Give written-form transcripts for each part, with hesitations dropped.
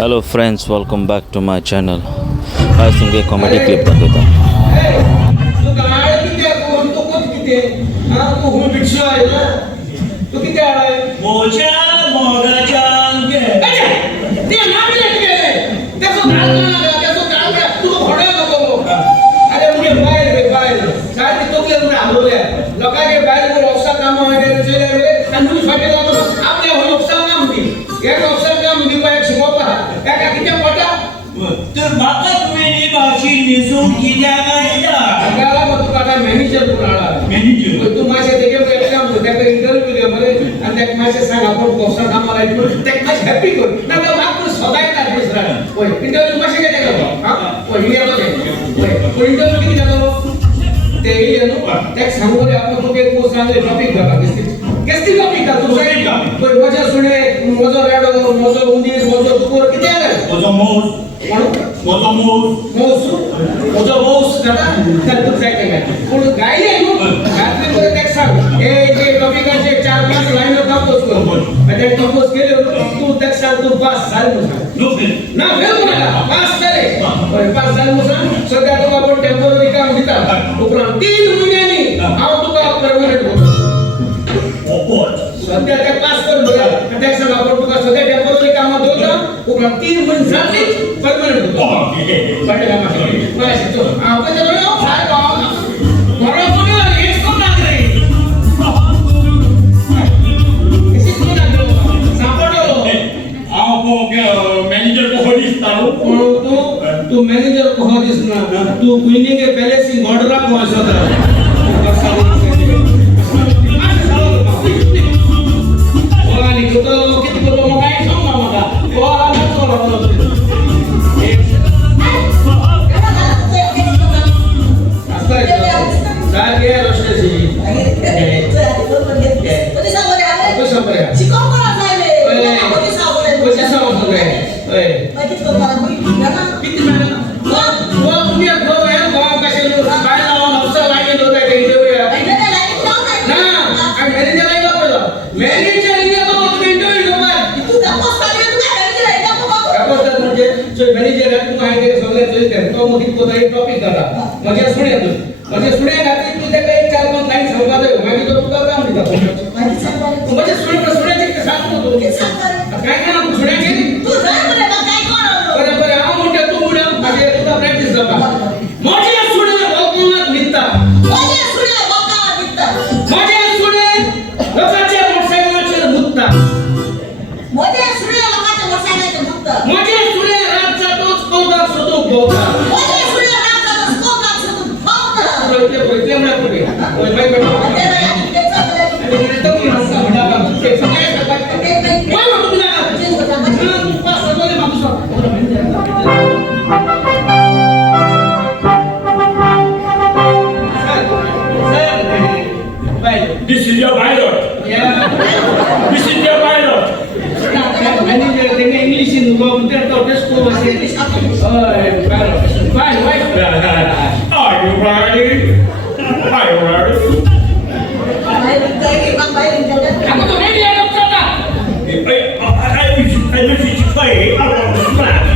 Hello friends, welcome back to my channel. आज तुमगे comedy clip दाखवता. तू काय किती कोण तो कोण किती हा तू हुन बिटशो आहे ना तू किती आहे मोच्या मोगाच्या अंगे ते नाम लेके त्याचं नाम तू घोडा नको अरे मुझे बाहेर काय ते तो केलं आलोल्या लोकांचे बाहेर को ऑफसा काम आहे चले रे आणि फाटे जातो आपल्या हो ऑफसा काम दी एक ऑफसा काम दी पाय शिकवता काय किती पटा तर बाका तुम्ही भाषी निसून कित्या गायला अंगाला मग तू काका मॅनेजर कोणाला मॅनेजर तू माझे ते गेम एक्झाम होते त्याचा इंटरव्ह्यू दे मरे आणि त्या माझे सांग आपण कोर्सा कामाला येतो ते माझे हॅपी कर ना का मागपूर सदायला दुसरा होय इंटरव्ह्यू कसे काय का हा होय इंडियामध्ये होय इंटरव्ह्यू किती जातो ते येनो त्या सांगू रे आपण तो एक पोस्ट सांगले टॉपिक का किती टॉपिक का तू सही होय मजा सुने मजा राडो मजा उंदीर मजा तुकोर किती आले मजा मोस मजा मोस तर तू काय काय पण गायले नो रात्री मध्ये एक सांग हे जे टॉपिकाचे 4-5 लाईन कंपोज कर आणि कंपोज केले तू एक सांग तू पास झाल ना फेल कोणाला पास झाले होय पास झाल मग सध्या तू आपण टेम्पररी काम दिता उपरांत 3 महिन्यांनी आव तुका परमनंट होतो सध्या त्या पास कर बघा त्या सांग आपण तुका सध्या टेम्पररी काम होतो उपरांत 3 महिने झाले परमनंट होतो पण का मला शिकतो आपण तर काय काम मला कोणी हेच कोण लागले किसी कोण लागलो सापडो आपको मैनेजर को होडिस तारो तू मैनेजर को होडिस ना तू क्वीनिंग के पहले से ऑर्डर को असर मॅनेजर तू काय ते सगळे चलते तो मध्ये कोणताही टॉपिक काढा म्हणजे सुणे घातली तू ते काही 4-5 लाईन सांगा दे मागे तो तुला काम दिला म्हणजे सुण्याचे सांगतो तू काय करणार तू सुण्याचे तू काय बरे काय करणार बरे आ मोठे तू मुडा माझे तुला प्रॅक्टिस जमा माझे सुणे लोकांना निघता माझे सुणे लोकांचे मोटरसायकलचे मुक्ता माझे सुणे रातचा तोच कोदा सोतो बोका ते मला कुठे ओय बाई बेटा आणि मी तर मी हसा म्हणा का ते सगळे काय होतं तुला पास सगळे माणूस This is your pilot. Yeah. This is your pilot. Manager, they may English in the world, they're not just for us. Fine, Are you ready? Are you ready? I'm going to ready out of I wish you could play. I want to smash.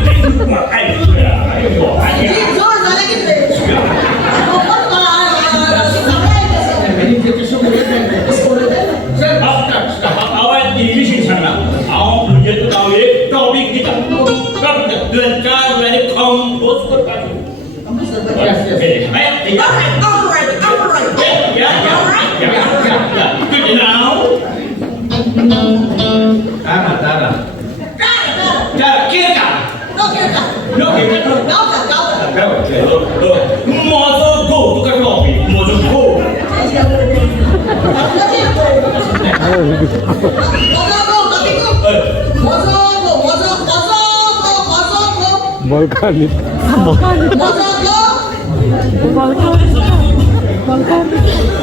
Balkan. Fantastic!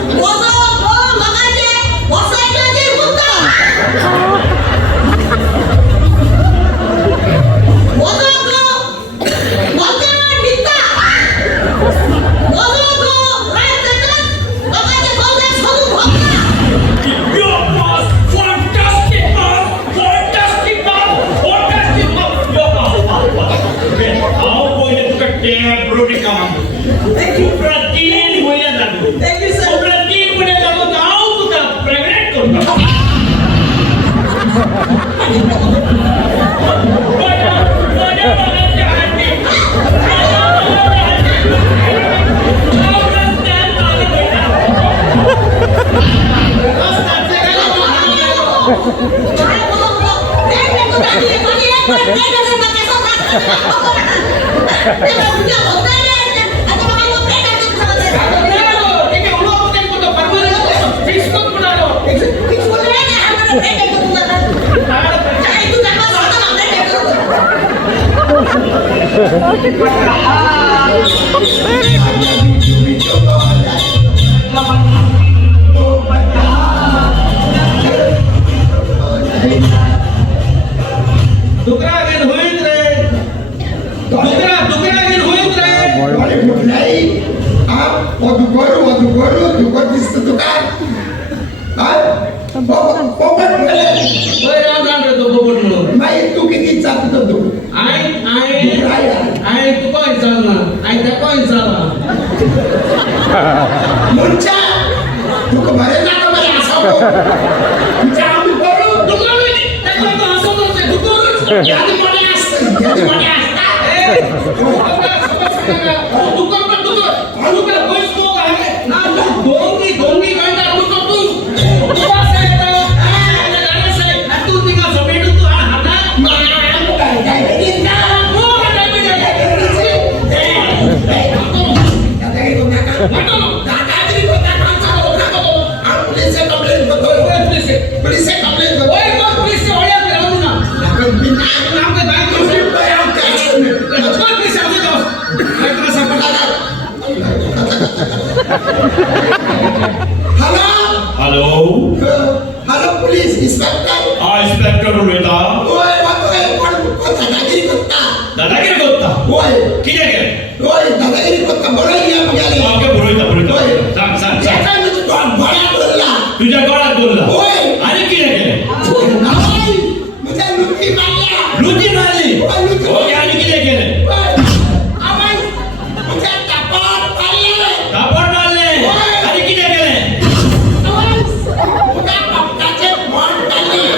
Putin होईना जातो Putin पुढे जातो जाऊ तुझा pregnant करतो दुकरा gain होईत रे दुकरा gain होईत रे Olha, meu aí, o do coro disso do cara. होय राव जाण रे तो बोबट म्हणून Mas tu que sabe do आई तू कोण चालना आई त्या कोण चालला Munca, tu kemarin tak kemarin asal. Jangan du coro, दुकरा गेन त्या तो हसत होते दुकरा jadi monias, jadi monias. दुकरा पण दुकरा बस तो आहे ना दोंगी घंटा रुको तू बस आहे तू तिका समेट तू हाता Mana bukan kayak kita. हो काय बिचार Kata itu nak. Tak ada kota kancah. Aku polisi komplain betul. Polisi komplain betul. ओए कोण पुलिस से होया फिर आऊ ना Aku minta. नाम के बाइक Aku से bayar cash. कोण पुलिस आऊ दे मैं तेरा सब Halo. Hello Halo polis, inspektor. हा इन्स्पेक्टर उलयता Oi, kota Dadagiri kota. दादागिरी करता Oi, किती गेले Dadagiri kota boleh dia mengali. Okay बरोयता सांग Saya itu tuan boleh bola. तुझ्या गळ्यात बोलला Oi, आणि किती गेले Oi, macam luki banyak. लुटी मारली Luki. ओके आणि किती गेले Aman, macam dapat balik. कापड मारले आणि किती गेले Awas, macam kacet bon balik.